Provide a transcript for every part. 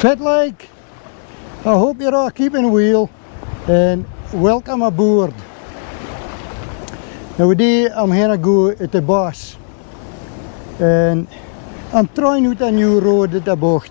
Fit like, I hope you're all keeping well and welcome aboard. Now today I'm gonna go at the bos and I'm trying out a new road at the bocht.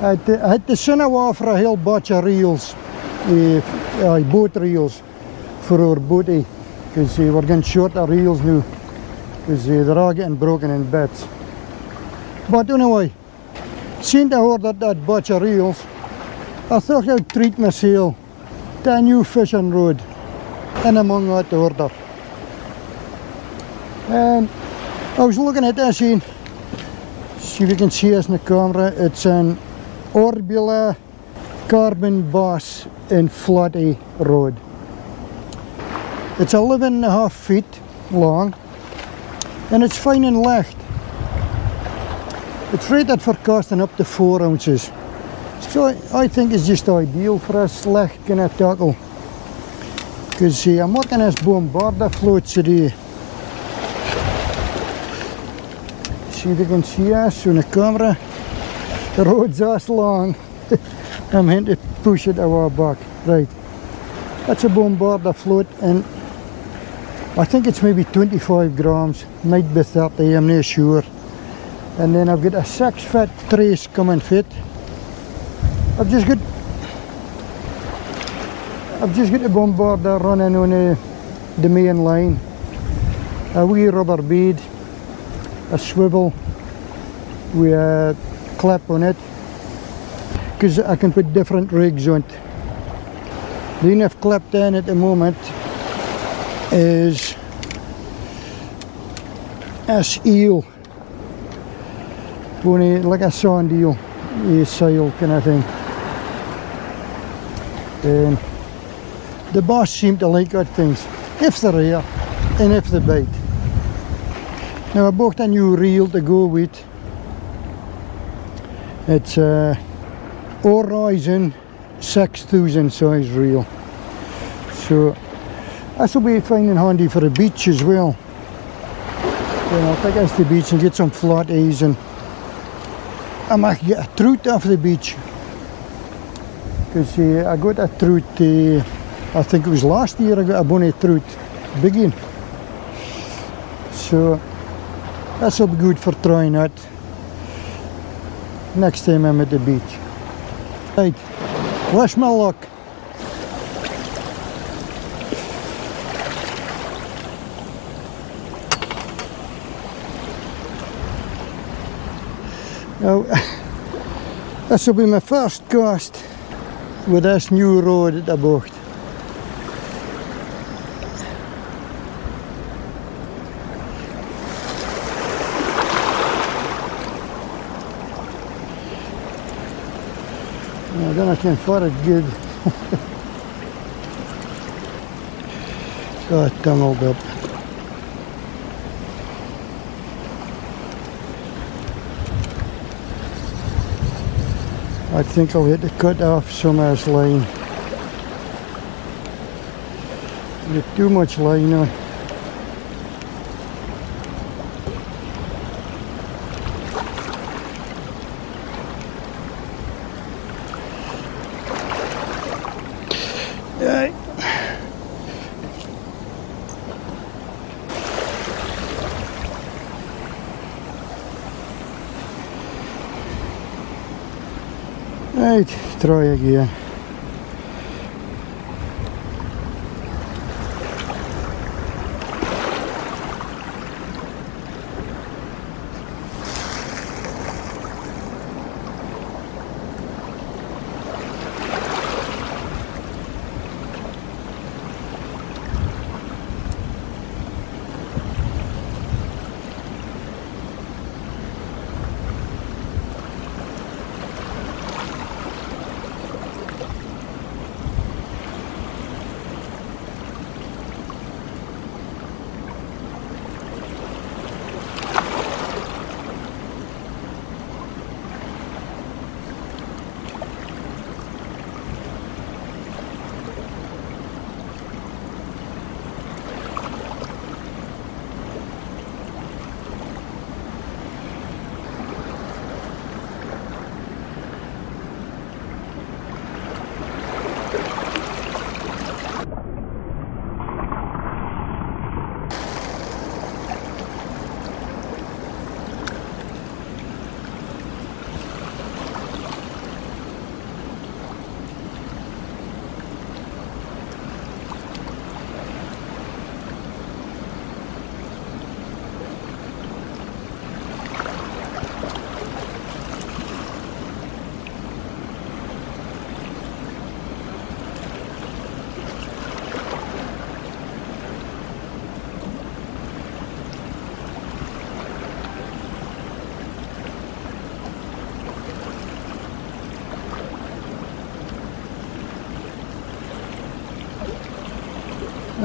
I had to send away for a whole bunch of reels, boat reels for our boatie, because we're getting short of reels now because they're all getting broken in bits. But anyway, since I ordered that bunch of reels, I thought I'd treat myself to a new fishing rod and among that order. And I was looking at this here, see if you can see this in the camera. It's an Orbula carbon boss and flatty rod. It's 11.5 feet long and it's fine and light. It's rated for casting up to 4 ounces. So I think it's just ideal for us light kind of tackle. Because I'm working this Bombarda floats today. See if you can see us on the camera. The rod's as long. I'm going to push it away back. Right. That's a Bombarda float and I think it's maybe 25 grams. Might be 30, I'm not sure. And then I've got a 6-foot trace coming fit. I've just got the Bombarda running on the main line. A wee rubber bead, a swivel with a clip on it, because I can put different rigs on it. The one I've clipped in at the moment is this eel, like a sand eel, a sail kind of thing. And the boss seem to like that things, if they're here and if they bite. Now I bought a new reel to go with. It's a Horizon 6000 size reel. So this will be fine and handy for the beach as well. Then I'll take us to the beach and get some flatties, and I might get a trout off the beach. Because I got a trout, I think it was last year I got a bonny trout, big one. So this will be good for trying that next time I'm at the beach. Right, wish me luck. Now, this will be my first cast with this new rod at the boat. Now then I can fire it good. So it tunneled up. I think I'll have to cut off some of this line. Get too much line on. Right. Right, try again.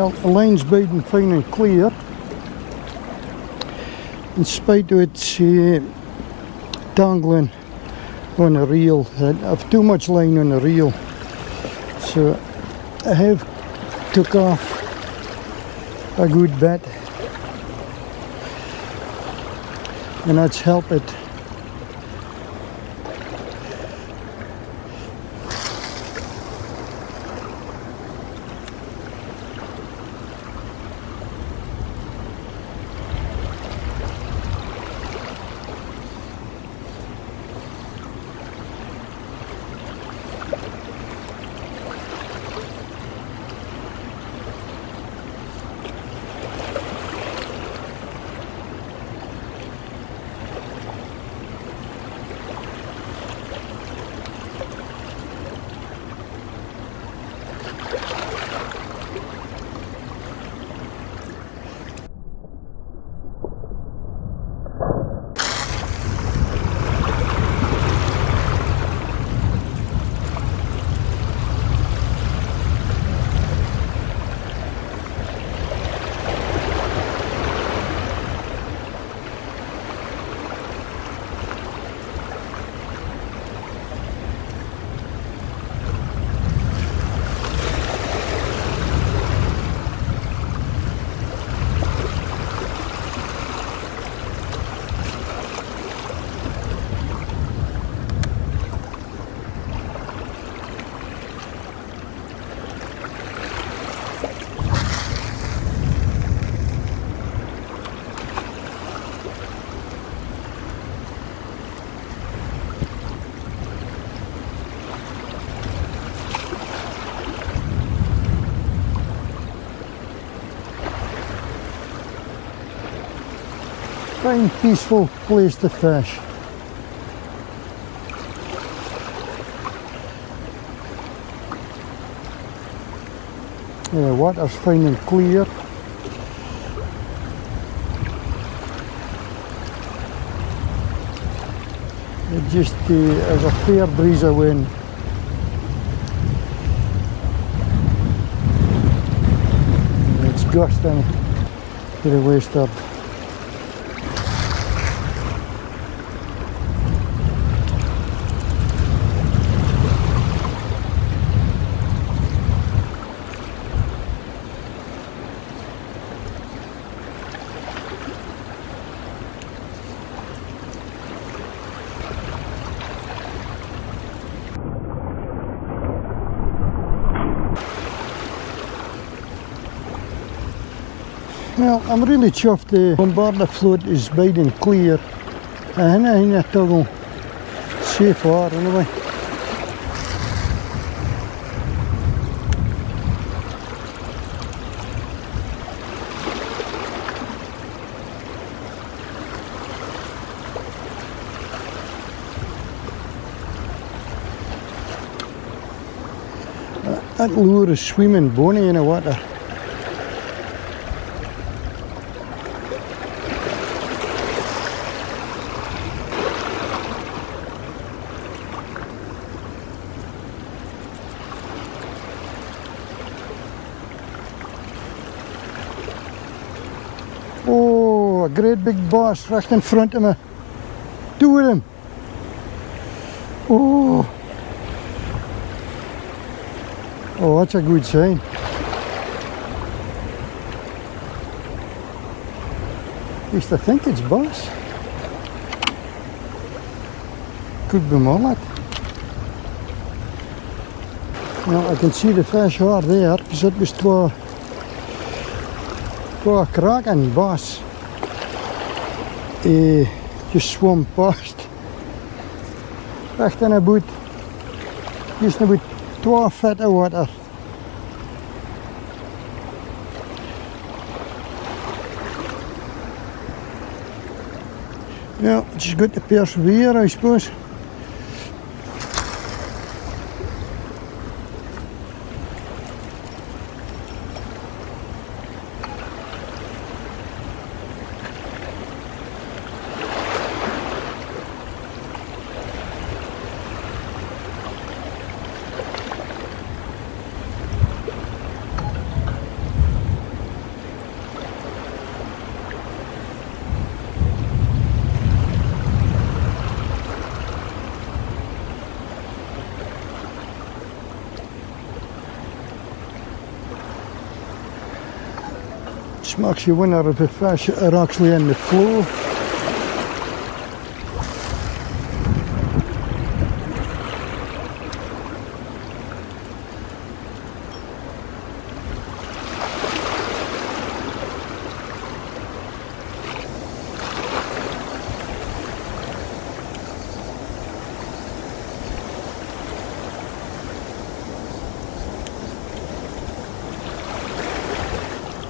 Well, the line's biting fine and clear, in spite of its dangling on the reel. I have too much line on the reel, so I have took off a good bit, and that's helped it. Fine, peaceful place to fish. Yeah, water's fine and clear. It just has a fair breeze of wind. It's gusting to the westward. Well, I'm really chuffed the Bombarda float is biting clear. And I toggle so far anyway. That lure is swimming bonny in the water. Oh, a great big bass right in front of me. Two of them. Oh. Oh, that's a good sign. At least I think it's bass. Could be mullet. Well, I can see the fish are there because it was two kraken bass. Just swam past. Echt in een boot. Just about 12 feet of water. Ja, just got to persevere, I suppose. which makes you wonder if the fish are actually in the flow.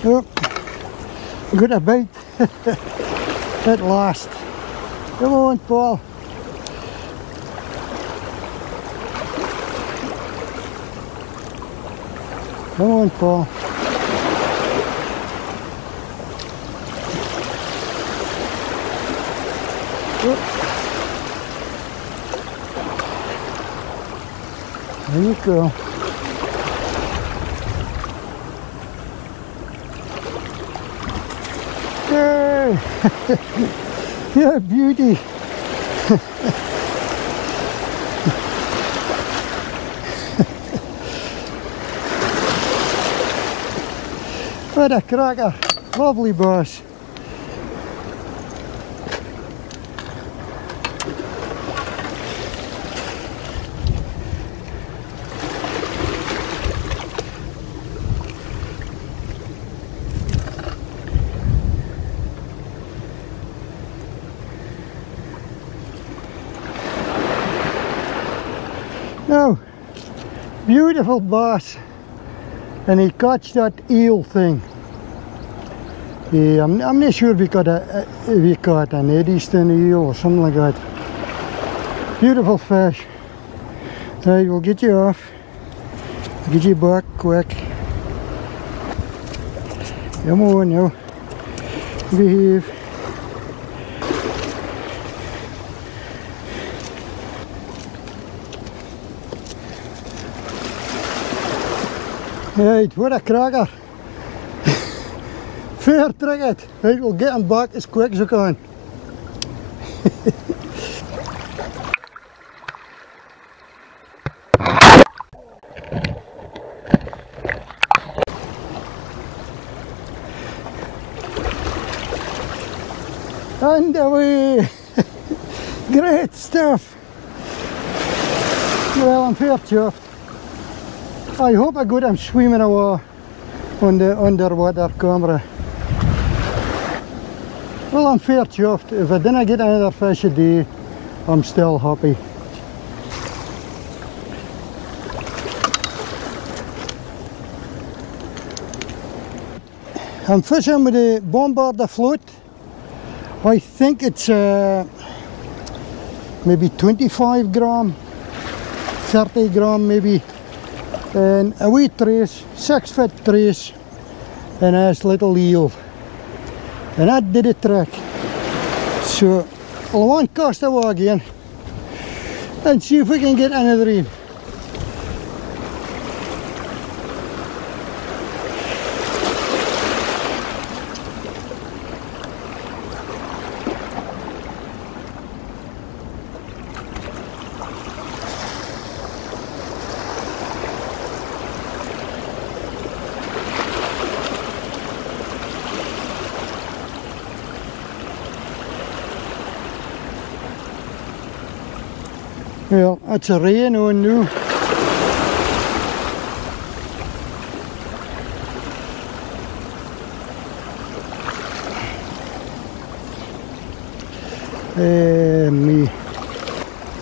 Oh, got a bite at last. Come on, Paul. Come on, Paul. Oh. There you go. Yay! Yeah, beauty! What a cracker! Lovely bass! Now, beautiful bass, and he caught that eel thing. Yeah, I'm not sure if he caught an Eddystone eel or something like that. Beautiful fish. Right, we'll get you off. Get you back quick. Come on now. Behave. Right, what a cracker. Fair trick it. Right, we'll get him back as quick as we can. And away. Great stuff. Well, I'm fair chuffed. I hope I got him swimming away on the underwater camera. Well, I'm fair chuffed. If I didn't get another fish a day, I'm still happy. I'm fishing with a Bombarda float. I think it's maybe 25 gram, 30 gram maybe. And a wee trace, 6 foot trace, and a little eel. And that did the trick. So I'll want to cast away again and see if we can get another in. Well, it's a rain on now. Me.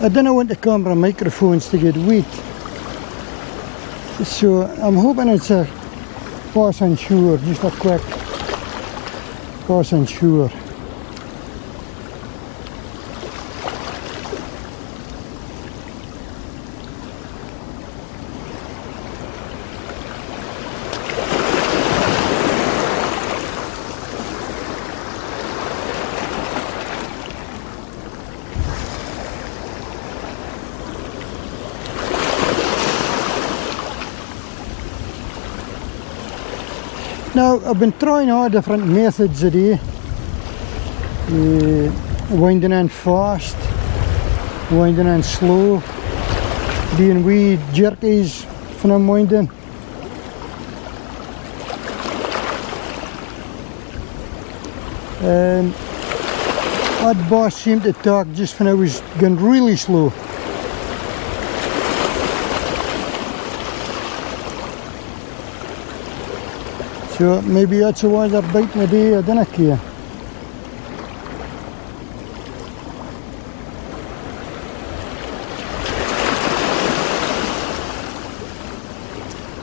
I don't want the camera microphones to get wet. So I'm hoping it's a pass and shore, just a quick pass and shore. Now, I've been trying all different methods today. Winding in fast, winding in slow, doing wee jerkies when I'm winding. And that bus seemed to talk just when I was going really slow. So maybe that's why they're biting today, I don't care.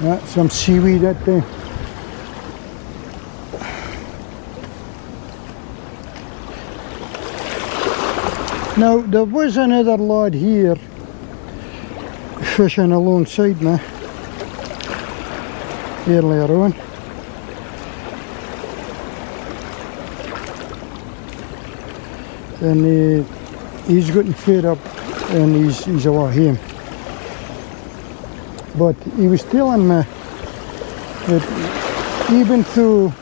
That's some seaweed that there. Now there was another lad here fishing alongside me earlier on. And he's getting fed up and he's away home. But he was telling me that even though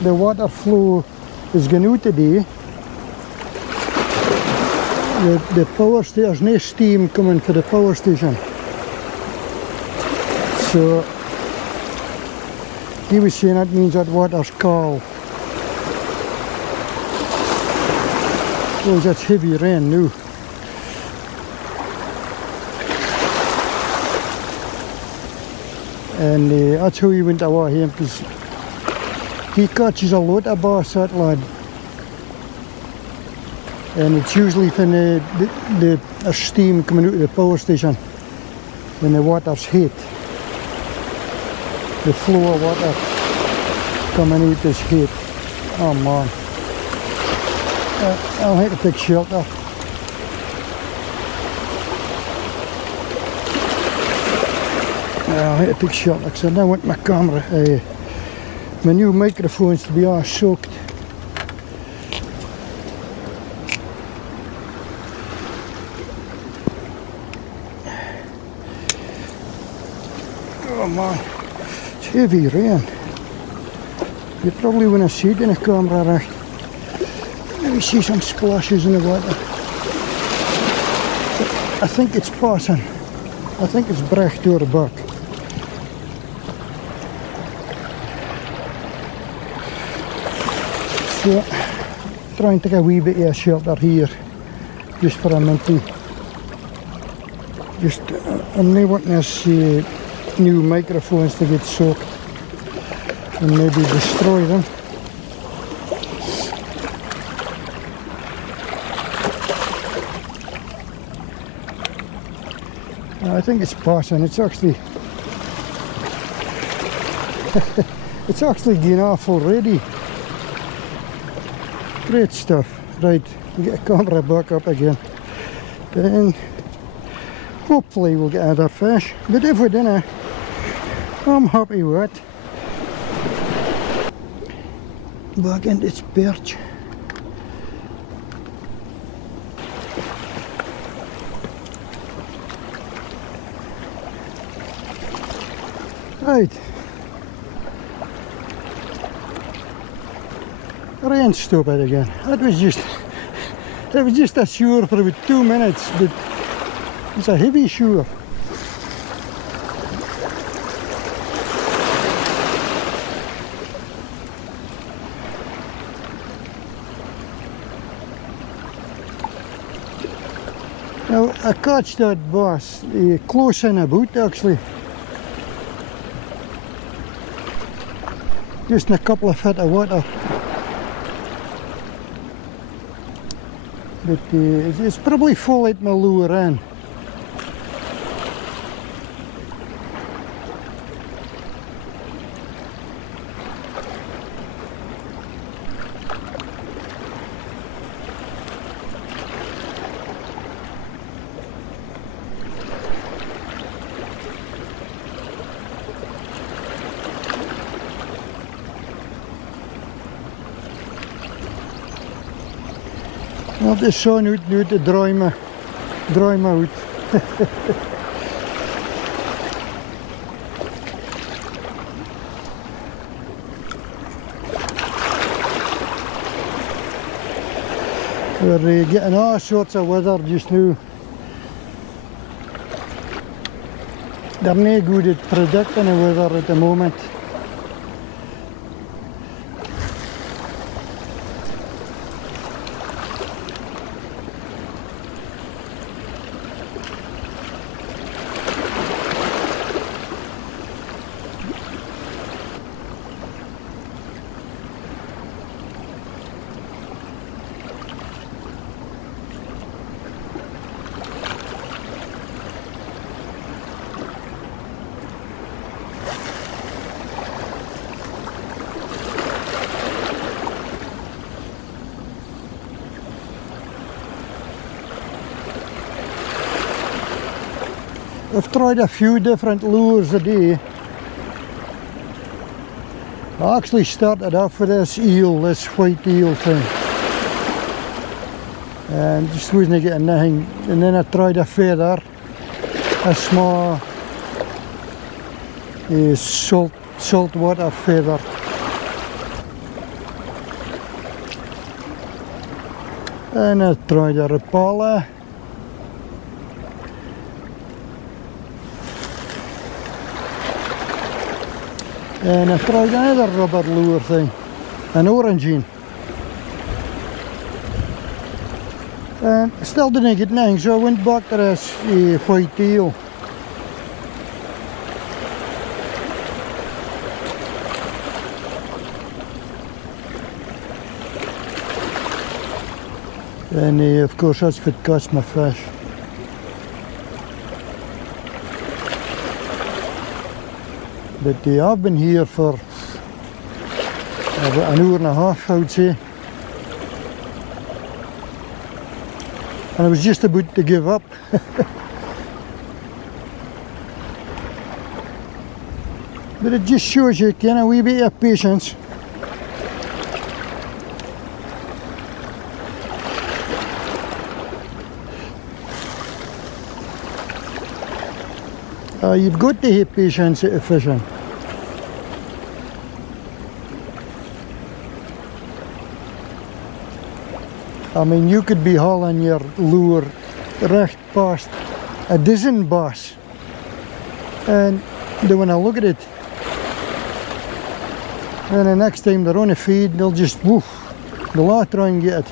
the water flow is going out today, the power station, there's no steam coming for the power station. So he was saying that means that water's cold. Oh, that's heavy rain now. And that's how he went away home, because he catches a lot of bass, that lad. And it's usually from the steam coming out of the power station when the water's heat. The flow of water coming out is heat. Oh man. I'll have to take shelter. I'll have to take shelter because I don't want my camera, my new microphones to be all soaked. Oh man, it's heavy rain. You probably wouldn't see it in the camera, right? Let me see some splashes in the water. I think it's passing. I think it's brecht door back. So, try and take a wee bit of shelter here, just for a minute. Just, I'm not wanting this new microphones to get soaked and maybe destroy them. I think it's passing. It's actually it's actually getting off already. Great stuff. Right, we'll get a camera back up again. And hopefully we'll get another fish. But if we didn't, I'm happy with it. Back into its perch. Right. Rain stopped again. That was just a shower for about 2 minutes, but it's a heavy shower. Now I caught that bass close in a boat actually. Just in a couple of feet of water. But it's probably full at my lure in. Well, the sun out now to dry me out. We're getting all sorts of weather just now. They're not good at predicting the weather at the moment. I've tried a few different lures a day. I actually started off with this eel, this white eel thing, and just wasn't getting nothing. And then I tried a feather, a small saltwater feather. And I tried a rapala. And I tried another rubber lure thing, an orangine. And still didn't get nothing, so I went back to this white eel. And of course that's what cost my fish. But I've been here for about an hour and a half, I would say. And I was just about to give up. But it just shows you, a wee bit of patience. You've got to have patience at fishing. I mean, you could be hauling your lure right past a dozen bass, and they want to look at it. And the next time they're on a feed, they'll just woof, they'll all try and get it.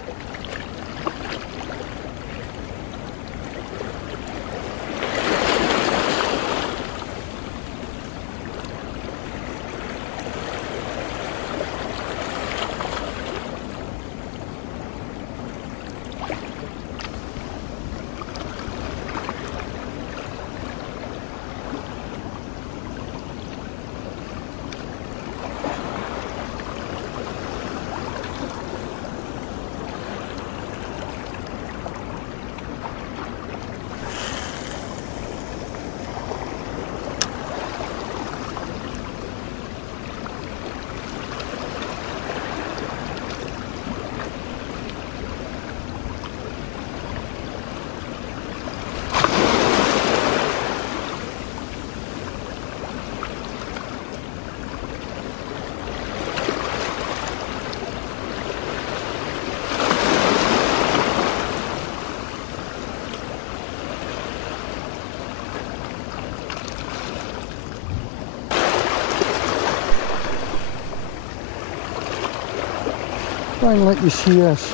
Try and let you see us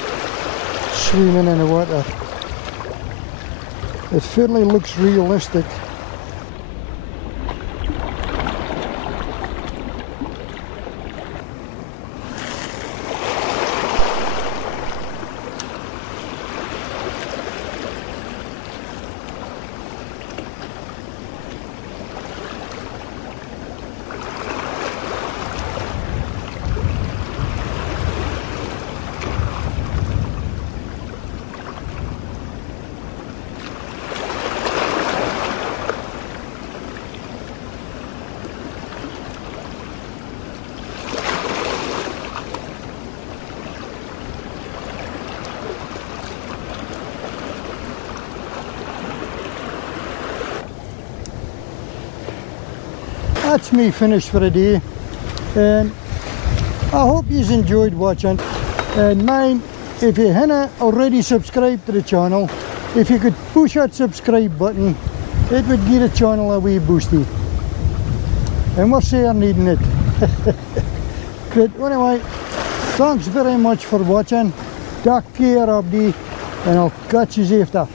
swimming in the water. It certainly looks realistic. That's me finished for the day, and I hope you enjoyed watching. And mind, if you haven't already subscribed to the channel, if you could push that subscribe button, it would give the channel a wee boosty. And we're sure needing it. But anyway, thanks very much for watching. Take care, Abdi, and I'll catch you after.